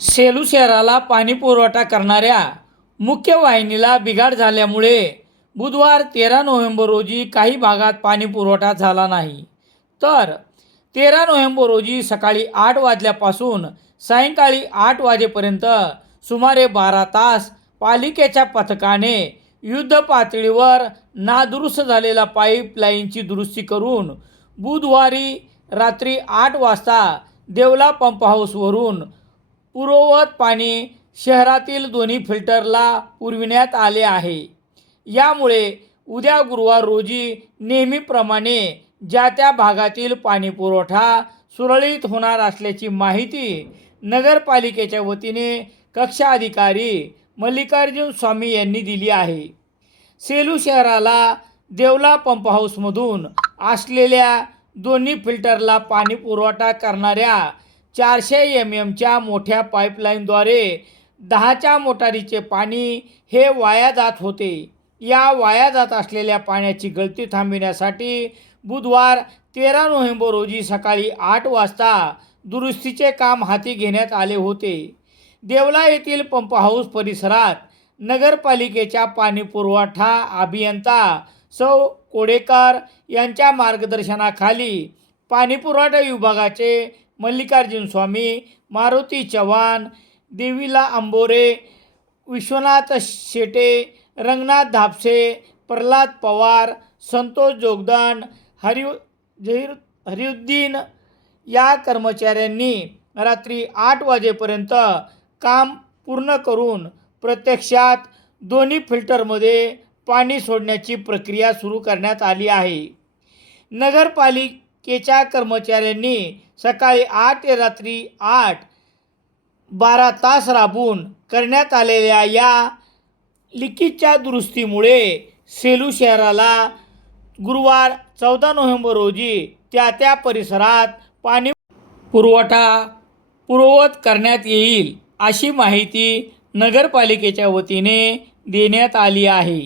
सेलू शहराला पाणी पुरवठा करणाऱ्या मुख्य वाहिनीला बिघाड झाल्यामुळे बुधवार तेरा नोव्हेंबर रोजी काही भागात पाणी पुरवठा झाला नाही. तर तेरा नोव्हेंबर रोजी सकाळी आठ वाजल्यापासून सायंकाळी आठ वाजेपर्यंत सुमारे बारा तास पालिकेच्या पथकाने युद्ध पातळीवर नादुरुस्त झालेला पाईपलाईनची दुरुस्ती करून बुधवारी रात्री आठ वाजता देवला पंप हाऊसवरून पुरवत पाणी शहरातील दोन्ही फिल्टरला पुरविण्यात आले आहे. यामुळे उद्या गुरुवार रोजी नेहमीप्रमाणे ज्या त्या भागातील पाणी पुरवठा सुरळीत होणार असल्याची माहिती नगरपालिकेच्या वतीने कक्षा अधिकारी मल्लिकार्जुन स्वामी यांनी दिली आहे. सेलू शहराला देवला पंप हाऊसमधून असलेल्या दोन्ही फिल्टरला पाणी पुरवठा करणाऱ्या चारशे एम एमच्या मोठ्या पाईपलाईनद्वारे दहाच्या मोटारीचे पाणी हे वाया जात होते. या वाया जात असलेल्या पाण्याची गळती थांबविण्यासाठी बुधवार तेरा नोव्हेंबर रोजी सकाळी आठ वाजता दुरुस्तीचे काम हाती घेण्यात आले होते. देवला येथील पंप हाऊस परिसरात नगरपालिकेच्या पाणी पुरवठा अभियंता सौ कोडेकर यांच्या मार्गदर्शनाखाली पाणीपुरवठा विभागाचे मल्लिकार्जुन स्वामी मारुती चव्हाण देवीला आंबोरे विश्वनाथ शेटे रंगनाथ धापसे प्रल्हाद पवार संतोष जोगदान हरि जहीर हरिउद्दीन या कर्मचाऱ्यांनी रात्री आठ वाजेपर्यंत काम पूर्ण करून प्रत्यक्षात दोन्ही फिल्टरमध्ये पाणी सोडण्याची प्रक्रिया सुरू करण्यात आली आहे. केच्या कर्मचाऱ्यांनी सकाळी आठ ते रात्री आठ बारा तास राबून करण्यात आलेल्या या लिखितच्या दुरुस्तीमुळे सेलू शहराला गुरुवार चौदा नोव्हेंबर रोजी त्या त्या परिसरात पाणी पुरवठा पूर्ववत करण्यात येईल अशी माहिती नगरपालिकेच्या वतीने देण्यात आली आहे.